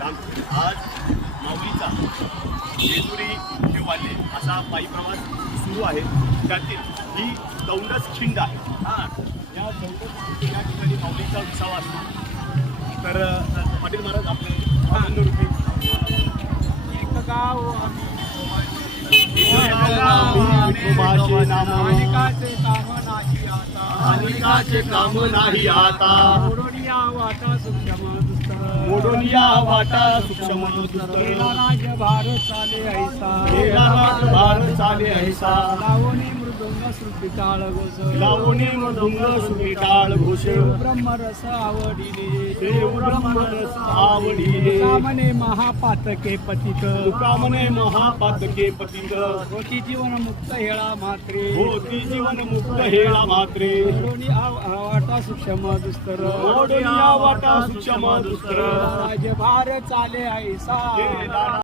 राम- आज माऊलीचा जेजुरी वाल्हे असा पायी प्रवास सुरू आहे. त्यातील ही दौंडच खिंड आहे. हा या दौंडच या ठिकाणी माऊलीचा उत्सव असतो. तर पाटील महाराज आपले गाव काम नाही आता. वाटा मोडून या वाटा सूक्ष्म भारत चाले ऐसा. गेला भार चाले ऐसा. टाळ गोस लावणी घोष. ब्रह्मरस आवडीने देव ब्रह्मरस आवडीने कामने महापातके पतित. तुकामने महापातके पतित. होती जीवन मुक्त हेळा मात्रे. होती जीवन मुक्त हेळा मात्रे. मोडून या वाटा सूक्ष्म दुस्तर. मोडून या वाटा सूक्ष्म दुस्तर. राज भार चाले ऐसा